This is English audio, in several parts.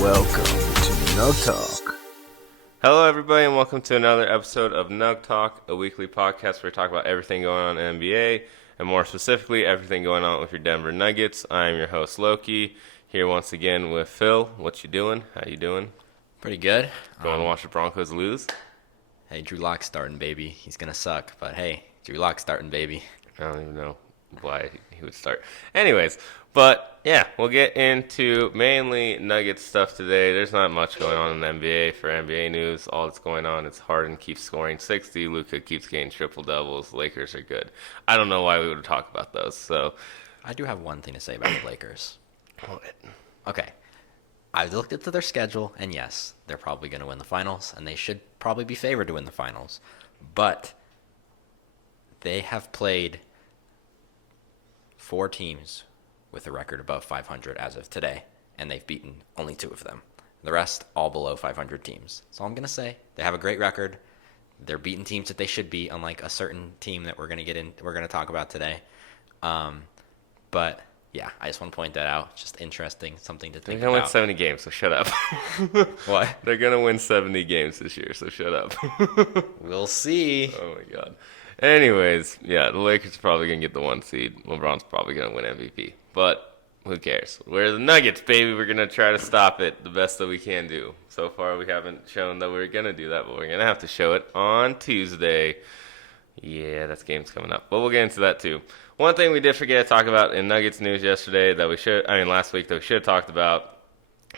Welcome to Nugg Talk. Hello, everybody, and welcome to another episode of Nugg Talk, a weekly podcast where we talk about everything going on in the NBA, and more specifically, everything going on with your Denver Nuggets. I'm your host, Loki, here once again with Phil. What you doing? How you doing? Pretty good. Going to watch the Broncos lose? Hey, Drew Lock's starting, baby. He's going to suck, but hey, Drew Lock's starting, baby. I don't even know why he would start. Anyways, but yeah, we'll get into mainly Nuggets stuff today. There's not much going on in the NBA for NBA news. All that's going on is Harden keeps scoring 60, Luka keeps getting triple doubles, Lakers are good. I don't know why we would talk about those. So I do have one thing to say about the Lakers. What? Okay. I looked at their schedule, and yes, they're probably going to win the finals, and they should probably be favored to win the finals. But they have played 4 teams with a record above 500 as of today, and they've beaten only 2 of them. The rest, all below 500 teams. So I'm going to say they have a great record. They're beating teams that they should beat, unlike a certain team that we're going to talk about today. But yeah, I just want to point that out. Just interesting, something to think about. They're going to win 70 games, so shut up. What? They're going to win 70 games this year, so shut up. We'll see. Oh, my God. Anyways, yeah, the Lakers are probably going to get the 1 seed. LeBron's probably going to win MVP. But who cares? We're the Nuggets, baby. We're going to try to stop it the best that we can do. So far, we haven't shown that we're going to do that, but we're going to have to show it on Tuesday. Yeah, that game's coming up. But we'll get into that, too. One thing we did forget to talk about in Nuggets news yesterday last week that we should have talked about,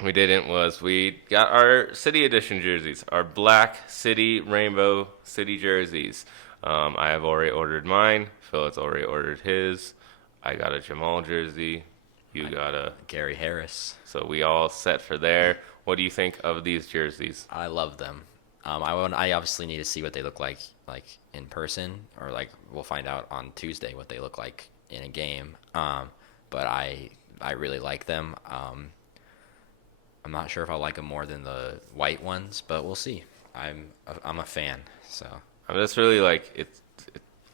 we didn't, was we got our City Edition jerseys, our Black City Rainbow City jerseys. I have already ordered mine. Phil has already ordered his. I got a Jamal jersey. You got a Gary Harris. So we all set for there. What do you think of these jerseys? I love them. I obviously need to see what they look like in person, or we'll find out on Tuesday what they look like in a game. But I really like them. I'm not sure if I like them more than the white ones, but we'll see. I'm a fan, so. I'm just really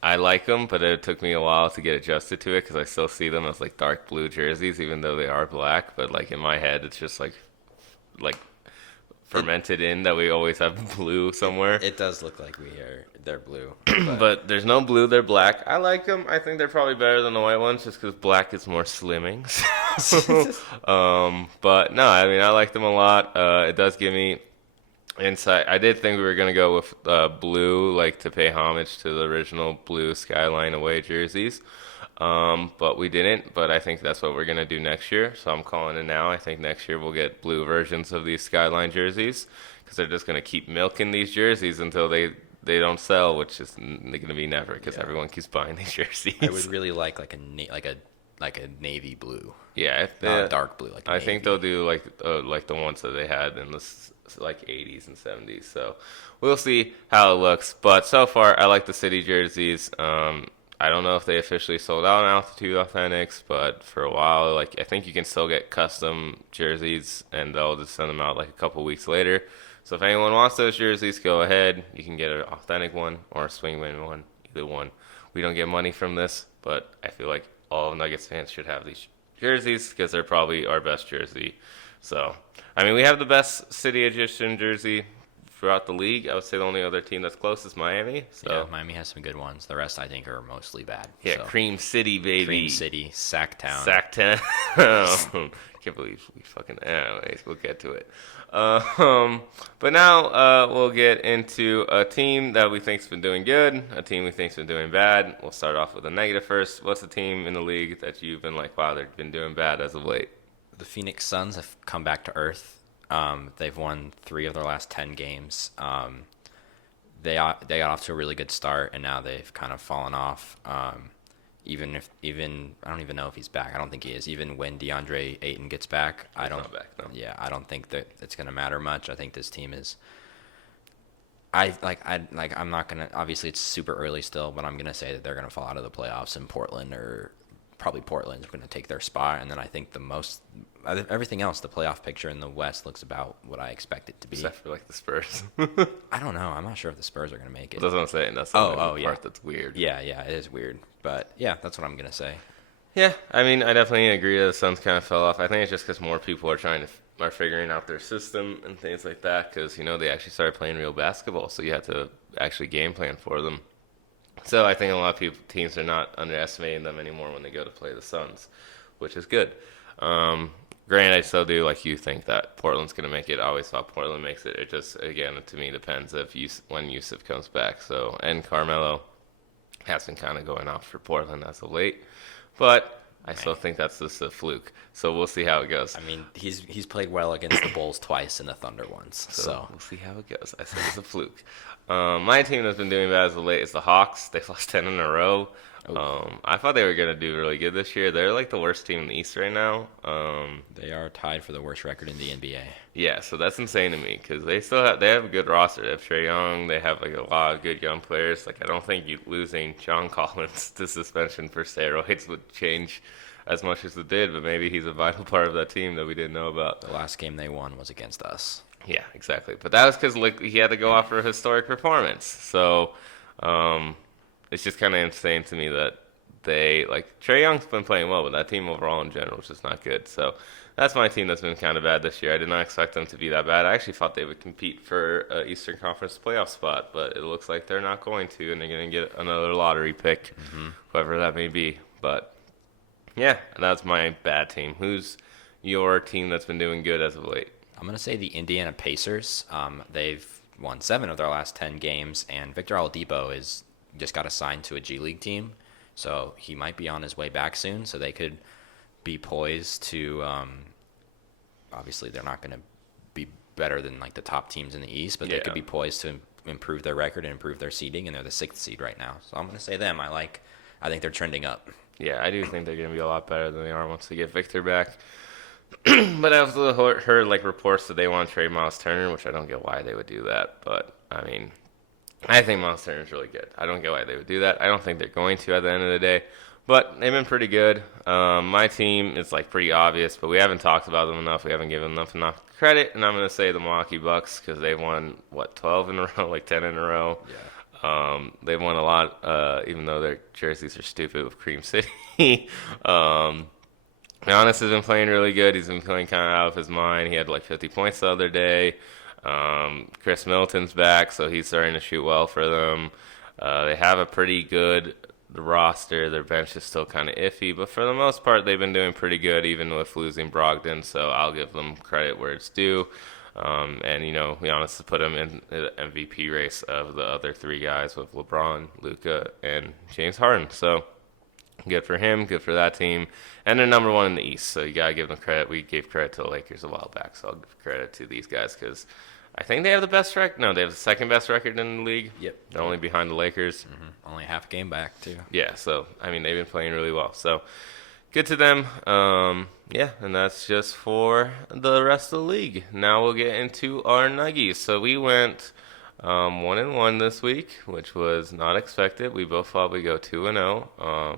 I like them, but it took me a while to get adjusted to it because I still see them as dark blue jerseys, even though they are black. But in my head, it's just like fermented in that we always have blue somewhere. It does look like they're blue, but there's no blue. They're black. I like them. I think they're probably better than the white ones, just because black is more slimming. But no, I like them a lot. It does give me insight. I did think we were going to go with blue, to pay homage to the original blue Skyline away jerseys. But we didn't. But I think that's what we're going to do next year. So I'm calling it now. I think next year we'll get blue versions of these Skyline jerseys because they're just going to keep milking these jerseys until they don't sell, which is going to be never because everyone keeps buying these jerseys. I would really like a navy blue. Yeah, dark blue. I think they'll do the ones that they had in the 80s and 70s. So we'll see how it looks. But so far, I like the City jerseys. I don't know if they officially sold out on Altitude Authentics, but for a while, I think you can still get custom jerseys, and they'll just send them out a couple weeks later. So if anyone wants those jerseys, go ahead. You can get an authentic one or a swing win one, either one. We don't get money from this, but I feel like all Nuggets fans should have these jerseys because they're probably our best jersey. So, we have the best City Edition jersey throughout the league. I would say the only other team that's close is Miami. So. Yeah, Miami has some good ones. The rest, I think, are mostly bad. Yeah, so. Cream City, baby. Cream City, Sacktown. Can't believe we fucking... Anyways, we'll get to it. But now we'll get into a team that we think's been doing good, a team we think's been doing bad. We'll start off with a negative first. What's the team in the league that you've been wow, they've been doing bad as of late? The Phoenix Suns have come back to earth. They've won 3 of their last 10 games. They got off to a really good start, and now they've kind of fallen off. Even I don't even know if he's back. I don't think he is. Even when DeAndre Ayton gets back, He's not back, no. Yeah, I don't think that it's gonna matter much. I think this team is. I'm not gonna. Obviously, it's super early still, but I'm gonna say that they're gonna fall out of the playoffs, and Portland's going to take their spot, and then I think everything else, the playoff picture in the West looks about what I expect it to be. Except for the Spurs. I don't know. I'm not sure if the Spurs are going to make it. That's what I'm saying. That's the part that's weird. Yeah, it is weird. But yeah, that's what I'm going to say. Yeah, I mean, I definitely agree that the Suns kind of fell off. I think it's just because more people are are figuring out their system and things like that. Because they actually started playing real basketball, so you have to actually game plan for them. So I think a lot of teams are not underestimating them anymore when they go to play the Suns, which is good. Um, Granted, I still do like you think that Portland's going to make it. I always thought Portland makes it. It just again to me depends if when Yusuf comes back. So and Carmelo has been kind of going off for Portland as of late, but I still think that's just a fluke. So we'll see how it goes. I mean, he's played well against the Bulls twice and the Thunder once. So we'll see how it goes. I said it's a fluke. My team that's been doing bad as of late is the Hawks. They've lost 10 in a row. I thought they were going to do really good this year. They're like the worst team in the East right now. They are tied for the worst record in the NBA. Yeah, so that's insane to me because they have a good roster. They have Trae Young. They have like a lot of good young players. Like I don't think losing John Collins to suspension for steroids would change as much as it did, but maybe he's a vital part of that team that we didn't know about. The last game they won was against us. Yeah, exactly. But that was because he had to go off for a historic performance. So it's just kind of insane to me that Trae Young's been playing well, but that team overall in general is just not good. So that's my team that's been kind of bad this year. I did not expect them to be that bad. I actually thought they would compete for an Eastern Conference playoff spot, but it looks like they're not going to, and they're going to get another lottery pick, whoever that may be. But yeah, that's my bad team. Who's your team that's been doing good as of late? I'm going to say the Indiana Pacers. They've won 7 of their last 10 games, and Victor Oladipo is just got assigned to a G League team, so he might be on his way back soon. So they could be poised to. Obviously, they're not going to be better than like the top teams in the East, but they could be poised to improve their record and improve their seeding, and they're the 6th seed right now. So I'm going to say them. I think they're trending up. Yeah, I do think they're going to be a lot better than they are once they get Victor back. But I also heard like reports that they want to trade Miles Turner, which I don't get why they would do that. But I mean, I think Miles Turner is really good. I don't get why they would do that. I don't think they're going to at the end of the day. But they've been pretty good. My team is like pretty obvious, but we haven't talked about them enough. We haven't given them enough credit, and I'm going to say the Milwaukee Bucks because they've won 12 in a row, like 10 in a row. Yeah. They've won a lot, even though their jerseys are stupid with Cream City. Giannis has been playing really good. He's been playing kind of out of his mind. He had like 50 points the other day. Chris Middleton's back, so he's starting to shoot well for them. They have a pretty good roster. Their bench is still kind of iffy, but for the most part, they've been doing pretty good, even with losing Brogdon. So I'll give them credit where it's due. And Giannis has put him in the MVP race of the other 3 guys with LeBron, Luka, and James Harden. So good for him, good for that team. And they're number 1 in the East, so you got to give them credit. We gave credit to the Lakers a while back, so I'll give credit to these guys because I think they have the best record. No, they have the second best record in the league. Yep. They're only behind the Lakers. Only half a game back, too. Yeah, so, I mean, they've been playing really well. So, good to them. Yeah, and that's just for the rest of the league. Now we'll get into our Nuggies. So, we went 1-1 this week, which was not expected. We both thought we'd go 2-0.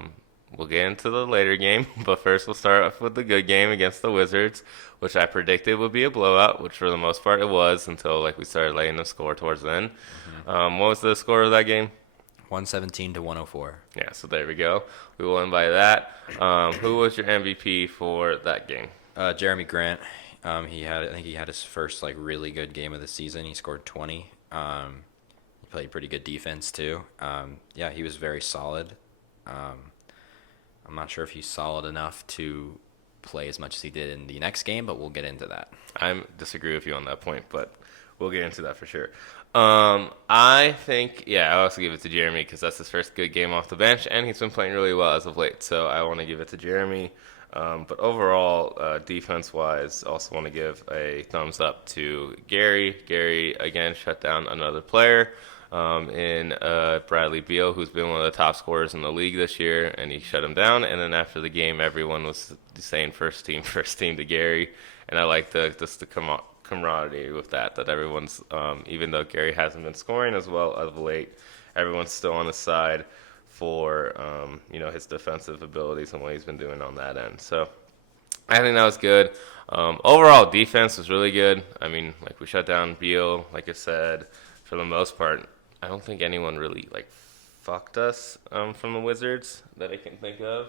We'll get into the later game, but first we'll start off with the good game against the Wizards, which I predicted would be a blowout, which for the most part it was until we started laying the score towards the end. What was the score of that game? 117 to 104. Yeah, so there we go. We won by that. Who was your MVP for that game? Jeremy Grant. I think he had his first really good game of the season. He scored 20. He played pretty good defense too. Yeah, he was very solid. I'm not sure if he's solid enough to play as much as he did in the next game, but we'll get into that. I disagree with you on that point, but we'll get into that for sure. I think, I'll also give it to Jeremy because that's his first good game off the bench, and he's been playing really well as of late, so I want to give it to Jeremy. But overall, defense-wise, also want to give a thumbs up to Gary. Gary, again, shut down another player in Bradley Beal, who's been one of the top scorers in the league this year, and he shut him down. And then after the game, everyone was saying first team to Gary. And I like the camaraderie with that everyone's, even though Gary hasn't been scoring as well of late, everyone's still on his side for his defensive abilities and what he's been doing on that end. So I think that was good. Overall defense was really good. I mean, we shut down Beal, like I said, for the most part. I don't think anyone really fucked us from the Wizards that I can think of.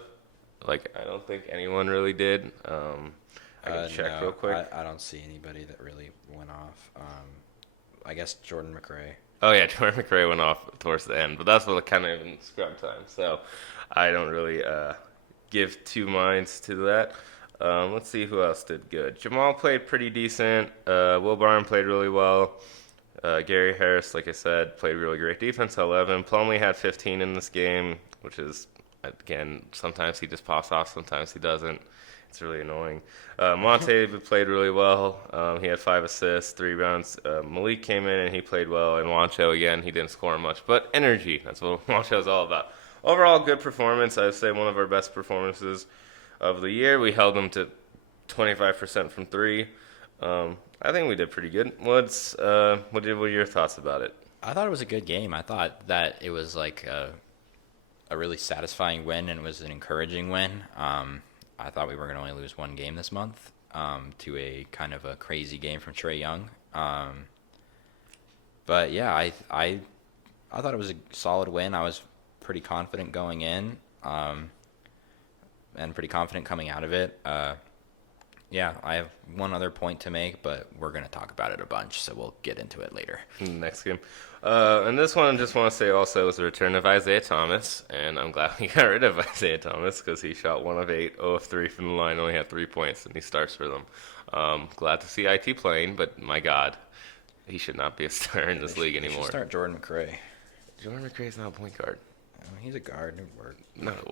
Like, I don't think anyone really did. I can check real quick. I don't see anybody that really went off. I guess Jordan McRae. Oh yeah, Jordan McRae went off towards the end, but that's what kind of in scrub time. So I don't really give two minds to that. Let's see who else did good. Jamal played pretty decent. Will Barton played really well. Gary Harris, like I said, played really great defense. 11. Plumlee had 15 in this game, which is, again, sometimes he just pops off, sometimes he doesn't. It's really annoying. Monte played really well. He had 5 assists, 3 rebounds. Malik came in and he played well. And Juancho, again, he didn't score much. But energy, that's what Juancho is all about. Overall, good performance. I would say one of our best performances of the year. We held them to 25% from 3. I think we did pretty good. What were your thoughts about it? I thought it was a good game. I thought that it was like a really satisfying win, and it was an encouraging win. I thought we were going to only lose one game this month to a kind of a crazy game from Trae Young. But yeah, I thought it was a solid win. I was pretty confident going in, and pretty confident coming out of it. Yeah, I have one other point to make, but we're going to talk about it a bunch, so we'll get into it later. Next game. And this one, I just want to say also was the return of Isaiah Thomas, and I'm glad we got rid of Isaiah Thomas because he shot 1 of 8, 0 of 3 from the line, only had 3 points, and he starts for them. Glad to see IT playing, but my God, he should not be a star in this league anymore. Should start Jordan McRae. Jordan McRae's not a point guard. He's a guard. It worked. No, it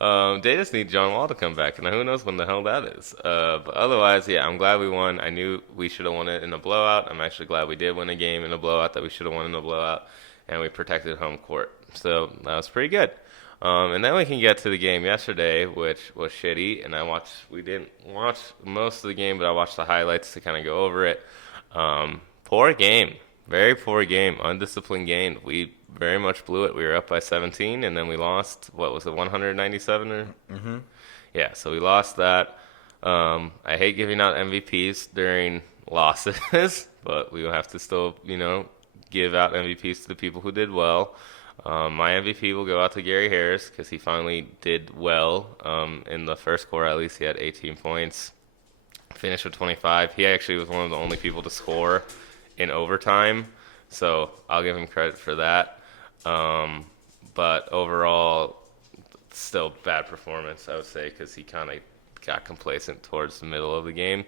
wouldn't. They just need John Wall to come back, and who knows when the hell that is. But otherwise, yeah, I'm glad we won. I knew we should have won it in a blowout. I'm actually glad we did win a game in a blowout that we should have won in a blowout, and we protected home court. So that was pretty good. And then we can get to the game yesterday, which was shitty. And we didn't watch most of the game, but I watched the highlights to kind of go over it. Poor game. Very poor game. Undisciplined game. We very much blew it. We were up by 17, and then we lost, 197? Mm-hmm. Yeah, so we lost that. I hate giving out MVPs during losses, but we will have to still, give out MVPs to the people who did well. My MVP will go out to Gary Harris because he finally did well in the first quarter. At least he had 18 points. Finished with 25. He actually was one of the only people to score in overtime, so I'll give him credit for that. But overall, still bad performance, I would say, because he kind of got complacent towards the middle of the game.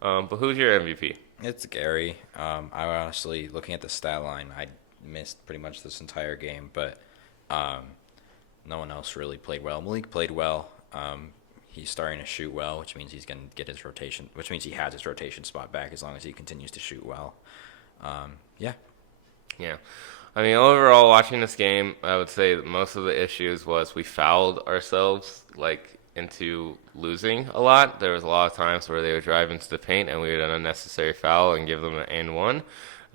But who's your MVP? It's Gary. I honestly, looking at the stat line, I missed pretty much this entire game, but no one else really played well. Malik played well. He's starting to shoot well, which means he's going to get his rotation, which means he has his rotation spot back as long as he continues to shoot well. Yeah. I mean, overall, watching this game, I would say that most of the issues was we fouled ourselves, into losing a lot. There was a lot of times where they would drive into the paint and we would an unnecessary foul and give them an N1.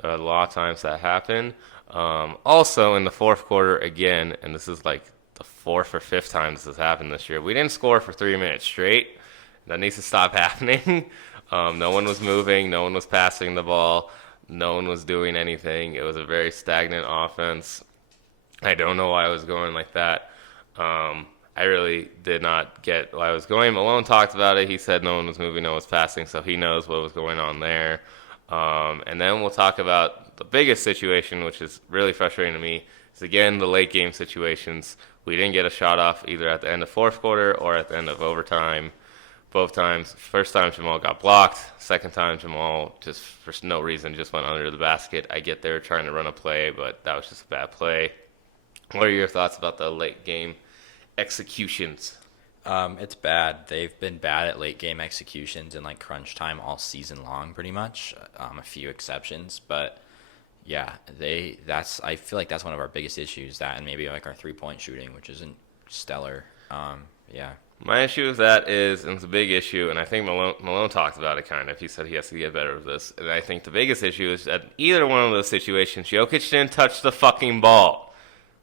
There were a lot of times that happened. Also, in the fourth quarter, again, and this is the 4th or 5th time this has happened this year, we didn't score for 3 minutes straight. That needs to stop happening. No one was moving. No one was passing the ball. No one was doing anything. It was a very stagnant offense. I don't know why I was going like that. I really did not get why I was going. Malone talked about it. He said no one was moving, no one was passing, so he knows what was going on there. And then we'll talk about the biggest situation, which is really frustrating to me, is again the late game situations. We didn't get a shot off either at the end of fourth quarter or at the end of overtime. Both times. First time Jamal got blocked. Second time Jamal just for no reason just went under the basket. I get there trying to run a play, but that was just a bad play. What are your thoughts about the late game executions? It's bad. They've been bad at late game executions and crunch time all season long, pretty much. A few exceptions, but yeah, I feel like that's one of our biggest issues. That and maybe our 3-point shooting, which isn't stellar. Yeah. My issue with that is, and it's a big issue, and I think Malone talked about it kind of. He said he has to get better with this. And I think the biggest issue is that either one of those situations, Jokic didn't touch the fucking ball.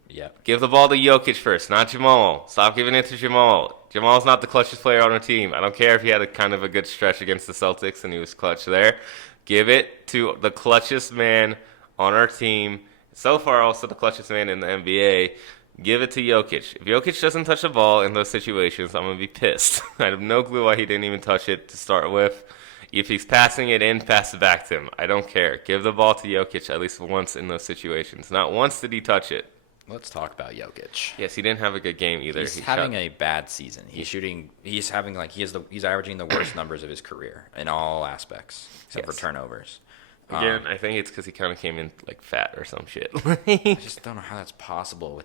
Yep. Give the ball to Jokic first, not Jamal. Stop giving it to Jamal. Jamal's not the clutchest player on our team. I don't care if he had a kind of a good stretch against the Celtics and he was clutch there. Give it to the clutchest man on our team. So far, also the clutchest man in the NBA. Give it to Jokic. If Jokic doesn't touch the ball in those situations, I'm going to be pissed. I have no clue why he didn't even touch it to start with. If he's passing it in, pass it back to him. I don't care. Give the ball to Jokic at least once in those situations. Not once did he touch it. Let's talk about Jokic. Yes, he didn't have a good game either. He's having a bad season. He's averaging the worst numbers of his career in all aspects except for turnovers. Again, I think it's because he kind of came in like fat or some shit. I just don't know how that's possible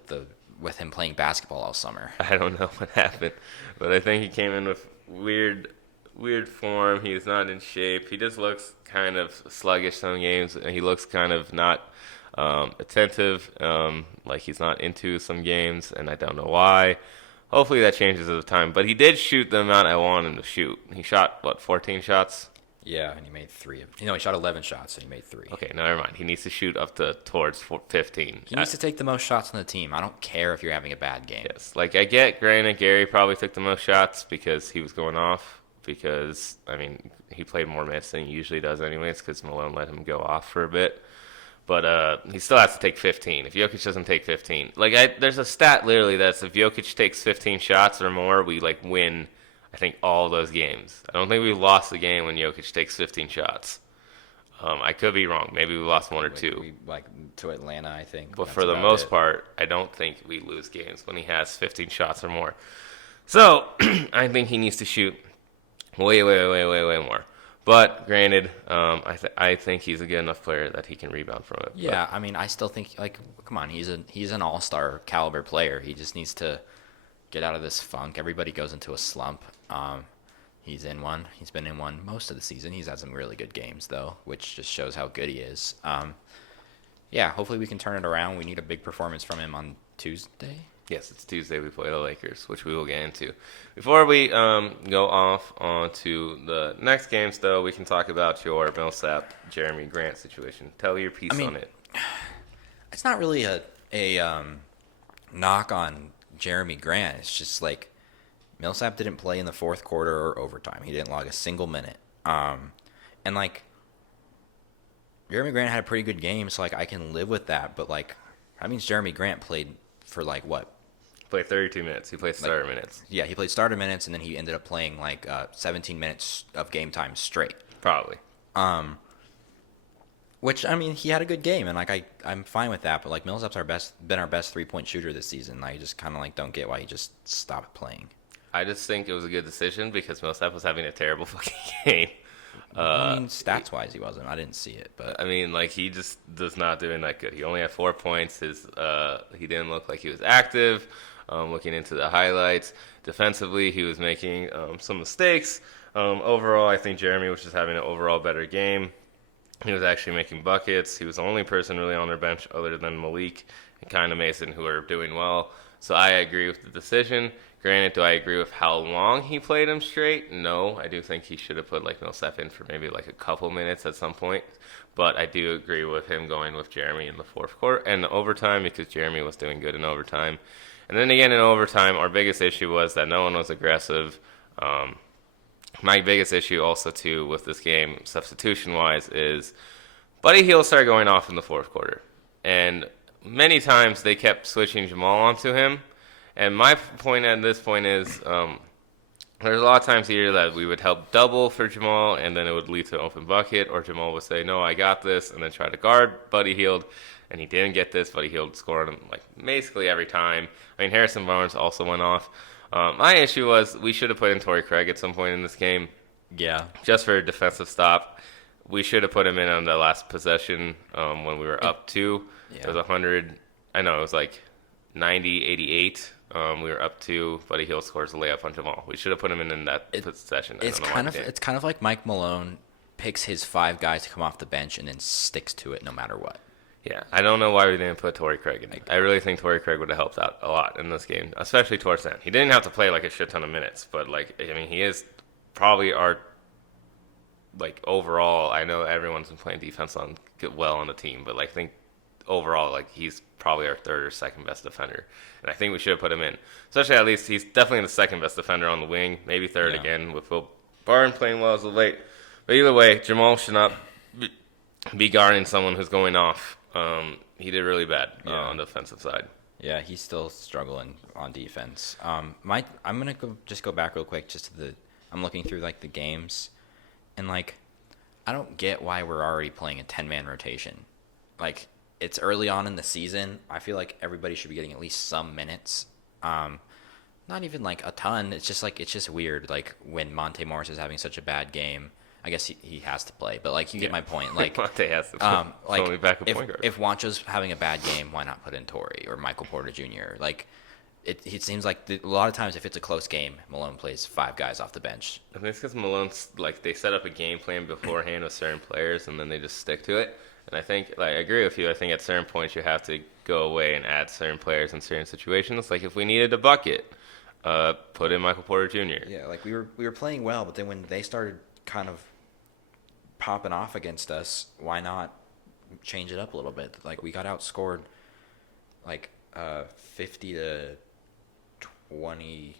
with him playing basketball all summer. I don't know what happened, but I think he came in with weird form. He's not in shape. He just looks kind of sluggish some games, and he looks kind of not attentive, like he's not into some games, and I don't know why. Hopefully that changes over time. But he did shoot the amount I want him to shoot. He shot, 14 shots? Yeah, and he made 3. He shot 11 shots, and he made 3. Okay, no, never mind. He needs to shoot up towards 15. He needs to take the most shots on the team. I don't care if you're having a bad game. Yes, like I get, granted, Gary probably took the most shots because he was going off. Because, I mean, he played more minutes than he usually does anyways because Malone let him go off for a bit. But he still has to take 15. If Jokic doesn't take 15. There's a stat literally that's if Jokic takes 15 shots or more, we, win, I think, all those games. I don't think we lost the game when Jokic takes 15 shots. I could be wrong. Maybe we lost one or two. To Atlanta, I think. But for the most part, I don't think we lose games when he has 15 shots or more. So, I think he needs to shoot way more. But granted, I think he's a good enough player that he can rebound from it. Yeah, I mean, I still think come on, he's an all-star caliber player. He just needs to get out of this funk. Everybody goes into a slump. He's in one. He's been in one most of the season. He's had some really good games though, which just shows how good he is. Yeah, hopefully we can turn it around. We need a big performance from him on Tuesday. Yes, it's Tuesday. We play the Lakers, which we will get into. Before we go off onto the next games, though, we can talk about your Millsap, Jeremy Grant situation. Tell your piece on it. It's not really a knock on Jeremy Grant. It's just Millsap didn't play in the fourth quarter or overtime. He didn't log a single minute. And Jeremy Grant had a pretty good game, so I can live with that. But that means Jeremy Grant played for what? Played 32 minutes. He played starter minutes. Yeah, he played starter minutes, and then he ended up playing 17 minutes of game time straight. Probably. Which, I mean, he had a good game, and I'm fine with that. But Millsap's been our best 3-point shooter this season. I just kind of don't get why he just stopped playing. I just think it was a good decision because Millsap was having a terrible fucking game. I mean, stats-wise, he wasn't. I didn't see it, but I mean, he just does not doing that good. He only had 4 points. He didn't look like he was active. Looking into the highlights, defensively, he was making some mistakes. Overall, I think Jeremy was just having an overall better game. He was actually making buckets. He was the only person really on their bench other than Malik and kind of Mason who are doing well. So I agree with the decision. Granted, do I agree with how long he played him straight? No, I do think he should have put Millsap in for maybe a couple minutes at some point. But I do agree with him going with Jeremy in the fourth quarter and the overtime because Jeremy was doing good in overtime. And then again in overtime, our biggest issue was that no one was aggressive. My biggest issue also too with this game, substitution-wise, is Buddy Hield started going off in the fourth quarter. And many times they kept switching Jamal onto him. And my point at this point is there's a lot of times here that we would help double for Jamal, and then it would lead to an open bucket, or Jamal would say, no, I got this, and then try to guard Buddy Hield. And he didn't get this, Buddy Hield scored him basically every time. I mean, Harrison Barnes also went off. My issue was we should have put in Torrey Craig at some point in this game. Yeah. Just for a defensive stop. We should have put him in on the last possession when we were up 2. Yeah. It was 100. I know, it was 90-88. We were up 2. Buddy Hield scores a layup on Jamal. We should have put him in that possession. It's kind of like Mike Malone picks his 5 guys to come off the bench and then sticks to it no matter what. Yeah, I don't know why we didn't put Torrey Craig in. I really think Torrey Craig would have helped out a lot in this game, especially towards the end. He didn't have to play a shit ton of minutes, but he is probably our overall. I know everyone's been playing defense well on the team, but I think overall he's probably our third or second best defender, and I think we should have put him in. Especially at least he's definitely the second best defender on the wing, maybe third again with Will Barton playing well as of late. But either way, Jamal should not be guarding someone who's going off. He did really bad on the offensive side. Yeah, he's still struggling on defense. I'm gonna go back real quick just to the. I'm looking through like the games, and like, I don't get why we're already playing a 10-man rotation. Like, it's early on in the season. I feel like everybody should be getting at least some minutes. Not even like a ton. It's just weird. Like when Monte Morris is having such a bad game. I guess he has to play, but like you get my point. Like Monte has to play. like Only backup point guard. if Wancho's having a bad game, why not put in Torrey or Michael Porter Jr.? Like it seems like a lot of times if it's a close game, Malone plays 5 guys off the bench. I think it's because Malone's like they set up a game plan beforehand with certain players, and then they just stick to it. And I think, like, I agree with you. I think at certain points you have to go away and add certain players in certain situations. Like if we needed a bucket, put in Michael Porter Jr. Yeah, like we were playing well, but then when they started kind of popping off against us, why not change it up a little bit? Like we got outscored like 50 to 20,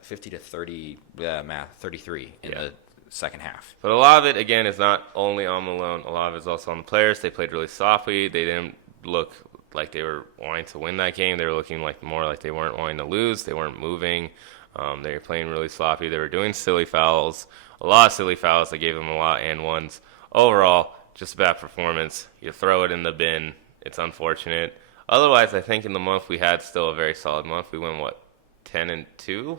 50 to 30, 33 in the second half. But a lot of it, again, is not only on Malone. A lot of it is also on the players. They played really softly. They didn't look like they were wanting to win that game. They were looking like more like they weren't wanting to lose. They weren't moving. They were playing really sloppy. They were doing silly fouls. A lot of silly fouls. They gave them a lot and ones. Overall, just a bad performance. You throw it in the bin. It's unfortunate. Otherwise, I think in the month we had still a very solid month. We went, 10-2?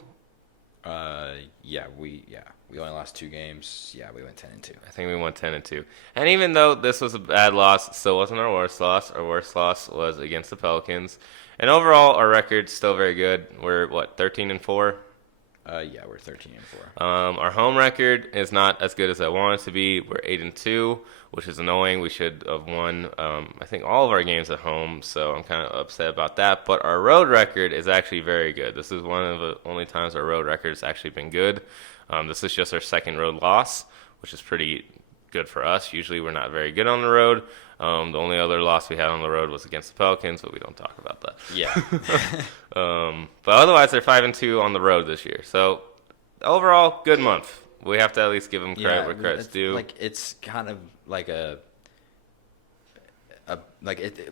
We only lost 2 games. Yeah, we went 10-2. I think we went 10-2. And even though this was a bad loss, it still wasn't our worst loss. Our worst loss was against the Pelicans. And overall, our record's still very good. We're 13-4? We're 13-4. Our home record is not as good as I want it to be. We're 8-2, which is annoying. We should have won, I think, all of our games at home, so I'm kind of upset about that. But our road record is actually very good. This is one of the only times our road record has actually been good. This is just our second road loss, which is pretty good for us. Usually we're not very good on the road. The only other loss we had on the road was against the Pelicans, but we don't talk about that. Yeah. But otherwise, they're 5-2 on the road this year. So overall, good month. We have to at least give them credit where credit's due. Like it's kind of like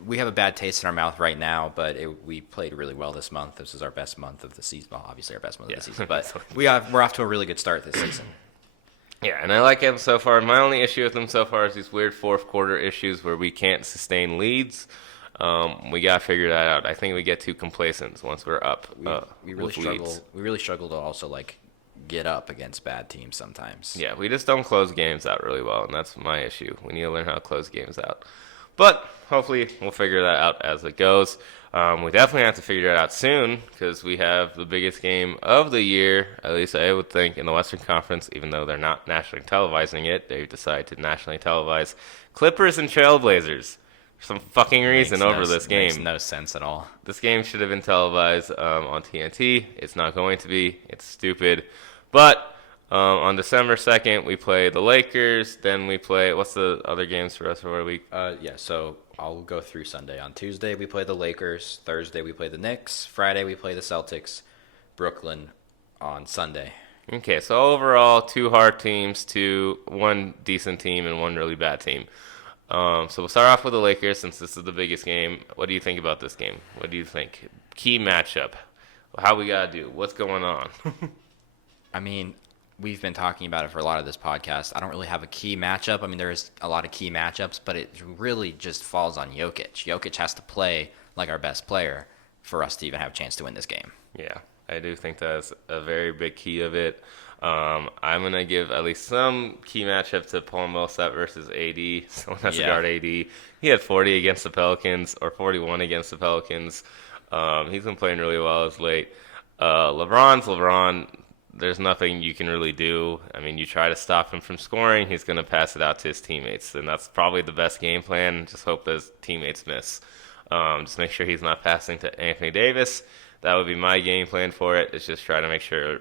we have a bad taste in our mouth right now, but we played really well this month. This is our best month of the season. Well, obviously our best month of the season, but we're off to a really good start this season. Yeah, and I like them so far. My only issue with them so far is these weird fourth quarter issues where we can't sustain leads. We got to figure that out. I think we get too complacent once we're up. We really struggle. Leads. We really struggle to also like get up against bad teams sometimes. Yeah, we just don't close games out really well, and that's my issue. We need to learn how to close games out. But hopefully we'll figure that out as it goes. We definitely have to figure it out soon because we have the biggest game of the year, at least I would think, in the Western Conference, even though they're not nationally televising it. They've decided to nationally televise Clippers and Trailblazers for some fucking reason this game. Makes no sense at all. This game should have been televised on TNT. It's not going to be. It's stupid. But on December 2nd, we play the Lakers. Then we play, what's the other games for the rest of our week? So I'll go through Sunday. On Tuesday, we play the Lakers. Thursday, we play the Knicks. Friday, we play the Celtics. Brooklyn on Sunday. Okay, so overall, 2 hard teams, 1 decent team, and 1 really bad team. So we'll start off with the Lakers since this is the biggest game. What do you think about this game? What do you think? Key matchup. How we got to do? What's going on? I mean, we've been talking about it for a lot of this podcast. I don't really have a key matchup. I mean, there's a lot of key matchups, but it really just falls on Jokic. Jokic has to play like our best player for us to even have a chance to win this game. Yeah, I do think that's a very big key of it. I'm going to give at least some key matchup to Paul Millsap versus AD. Someone has to guard AD. He had 40 against the Pelicans, or 41 against the Pelicans. He's been playing really well as late. LeBron. There's nothing you can really do. I mean, you try to stop him from scoring, he's going to pass it out to his teammates. And that's probably the best game plan. Just hope those teammates miss. Just make sure he's not passing to Anthony Davis. That would be my game plan for it. Is just try to make sure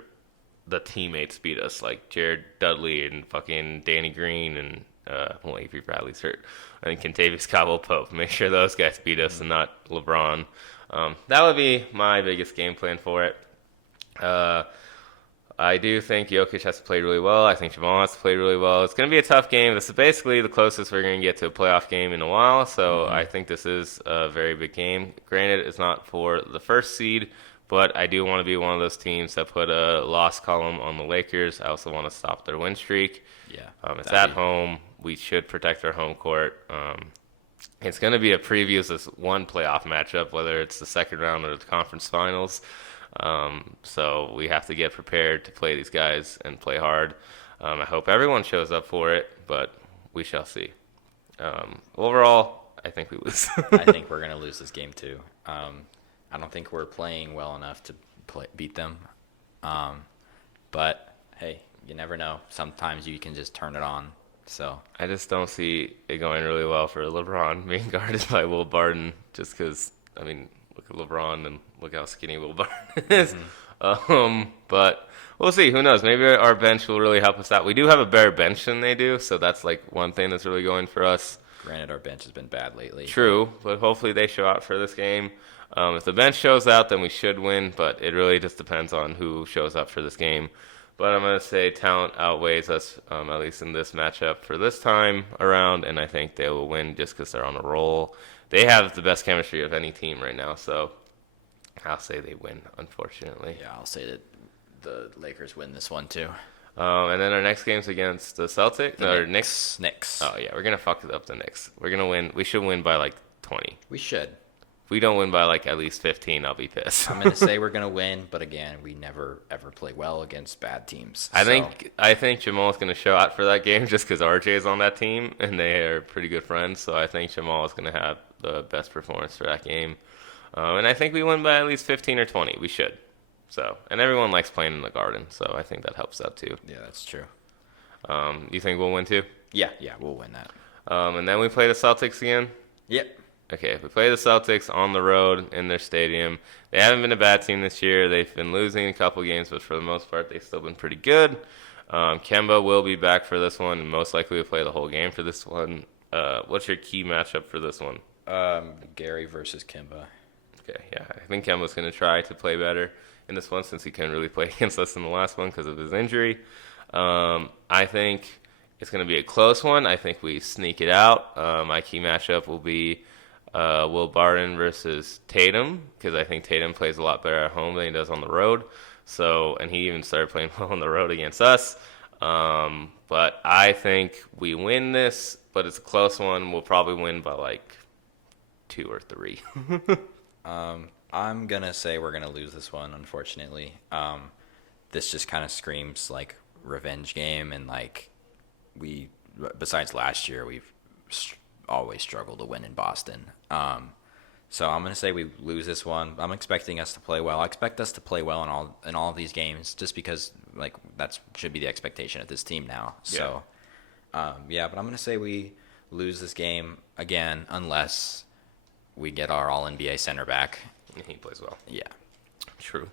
the teammates beat us, like Jared Dudley and fucking Danny Green and Avery Bradley's hurt. I think Kentavious Caldwell-Pope. Make sure those guys beat us and not LeBron. That would be my biggest game plan for it. I do think Jokic has to play really well. I think Jamal has to play really well. It's going to be a tough game. This is basically the closest we're going to get to a playoff game in a while, so I think this is a very big game. Granted, it's not for the first seed, but I do want to be one of those teams that put a loss column on the Lakers. I also want to stop their win streak. Yeah. It's at home. We should protect our home court. It's going to be a preview of this one playoff matchup, whether it's the second round or the conference finals. So we have to get prepared to play these guys and play hard. I hope everyone shows up for it, but we shall see. Overall, I think we lose. I think we're going to lose this game too. I don't think we're playing well enough to beat them. But hey, you never know. Sometimes you can just turn it on. So I just don't see it going really well for LeBron being guarded by Will Barton, just because, I mean, look at LeBron and look how skinny Will Barton is. But we'll see. Who knows? Maybe our bench will really help us out. We do have a better bench than they do, so that's like one thing that's really going for us. Granted, our bench has been bad lately. True, but hopefully they show out for this game. If the bench shows out, then we should win, but it really just depends on who shows up for this game. But I'm going to say talent outweighs us, at least in this matchup for this time around, and I think they will win just because they're on a roll. They have the best chemistry of any team right now, so I'll say they win, unfortunately. Yeah, I'll say that the Lakers win this one too. And then our next game's against the Celtics? Or Knicks? Knicks. Oh, yeah, we're going to fuck it up the Knicks. We're going to win. We should win by like 20. We should. If we don't win by like at least 15, I'll be pissed. I'm going to say we're going to win, but again, we never ever play well against bad teams. I think Jamal's going to show out for that game just because RJ is on that team and they are pretty good friends. So I think Jamal is going to have the best performance for that game. And I think we win by at least 15 or 20. We should. So, and everyone likes playing in the Garden, so I think that helps out too. Yeah, that's true. You think we'll win too? Yeah, we'll win that. And then we play the Celtics again? Yep. Okay, we play the Celtics on the road in their stadium. They haven't been a bad team this year. They've been losing a couple games, but for the most part, they've still been pretty good. Kemba will be back for this one, and most likely will play the whole game for this one. What's your key matchup for this one? Gary versus Kemba. Okay, yeah, I think Kemba's going to try to play better in this one since he couldn't really play against us in the last one because of his injury. I think it's going to be a close one. I think we sneak it out. My key matchup will be Will Barton versus Tatum because I think Tatum plays a lot better at home than he does on the road. So, and he even started playing well on the road against us. But I think we win this, but it's a close one. We'll probably win by like 2 or 3. I'm going to say we're going to lose this one, unfortunately. This just kind of screams like revenge game, and like besides last year, we've always struggled to win in Boston. So I'm going to say we lose this one. I'm expecting us to play well. I expect us to play well in all of these games just because like that should be the expectation of this team now. Yeah. So, but I'm going to say we lose this game again unless we get our All-NBA center back. He plays well. Yeah. True.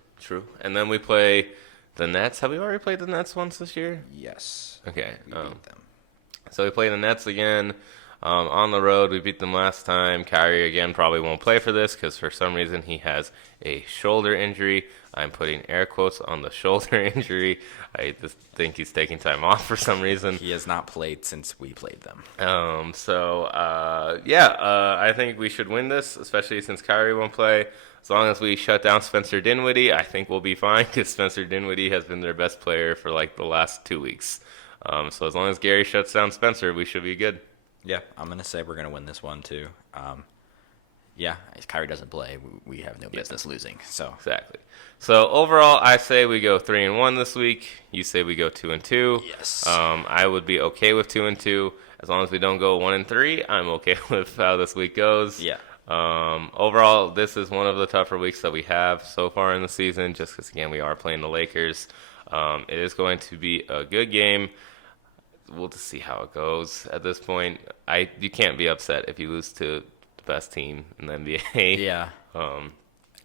And then we play the Nets. Have we already played the Nets once this year? Yes. Okay. We beat them. So we play the Nets again on the road. We beat them last time. Kyrie, again, probably won't play for this because for some reason he has a shoulder injury. I'm putting air quotes on the shoulder injury. I just think he's taking time off for some reason. He has not played since we played them. I think we should win this, especially since Kyrie won't play. As long as we shut down Spencer Dinwiddie, I think we'll be fine because Spencer Dinwiddie has been their best player for like the last 2 weeks. So as long as Gary shuts down Spencer, we should be good. Yeah, I'm going to say we're going to win this one too. If Kyrie doesn't play, we have no business losing. So Exactly. So overall, I say we go 3-1 this week. You say we go 2-2. Yes. I would be okay with 2-2 as long as we don't go 1-3. I'm okay with how this week goes. Yeah. Overall, this is one of the tougher weeks that we have so far in the season, just because again we are playing the Lakers. It is going to be a good game. We'll just see how it goes. At this point, you can't be upset if you lose to the best team in the NBA. Yeah.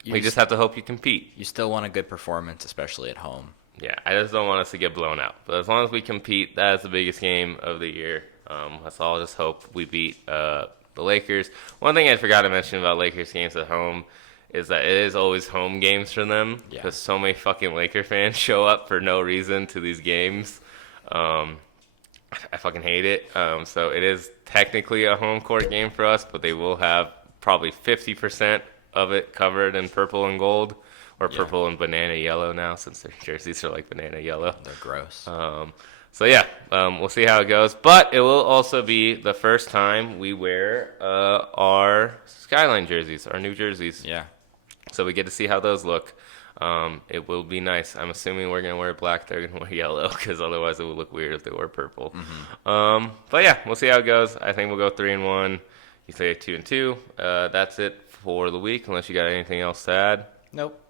We just have to hope you compete. You still want a good performance, especially at home. Yeah, I just don't want us to get blown out. But as long as we compete, that is the biggest game of the year. Let's all just hope we beat the Lakers. One thing I forgot to mention about Lakers games at home is that it is always home games for them Yeah. because so many fucking Laker fans show up for no reason to these games. I fucking hate it. So it is technically a home court game for us, but they will have probably 50% of it covered in purple and gold, or Yeah. purple and banana yellow now, since their jerseys are like banana yellow. They're gross. So yeah, we'll see how it goes. But it will also be the first time we wear our Skyline jerseys, our new jerseys. Yeah. So we get to see how those look. It will be nice. I'm assuming we're gonna wear black. They're gonna wear yellow because otherwise it would look weird if they wore purple. But yeah, we'll see how it goes. I think we'll go 3-1. You say 2-2. That's it for the week. Unless you got anything else to add. Nope.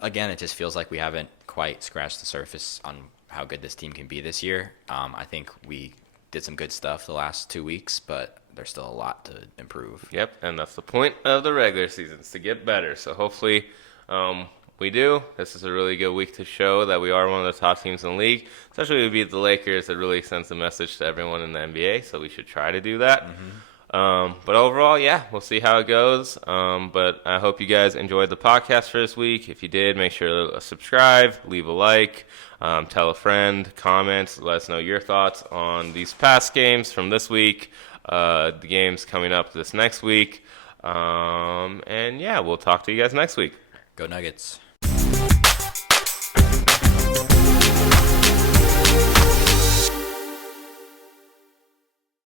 Again, it just feels like we haven't quite scratched the surface on how good this team can be this year. I think we did some good stuff the last 2 weeks, but there's still a lot to improve. Yep, and that's the point of the regular season, is to get better. So hopefully we do. This is a really good week to show that we are one of the top teams in the league. Especially if we beat the Lakers, it really sends a message to everyone in the NBA, so we should try to do that. But overall, yeah, we'll see how it goes. But I hope you guys enjoyed the podcast for this week. If you did, make sure to subscribe, leave a like, tell a friend, comment, let us know your thoughts on these past games from this week, the games coming up this next week. And yeah, we'll talk to you guys next week. Go Nuggets.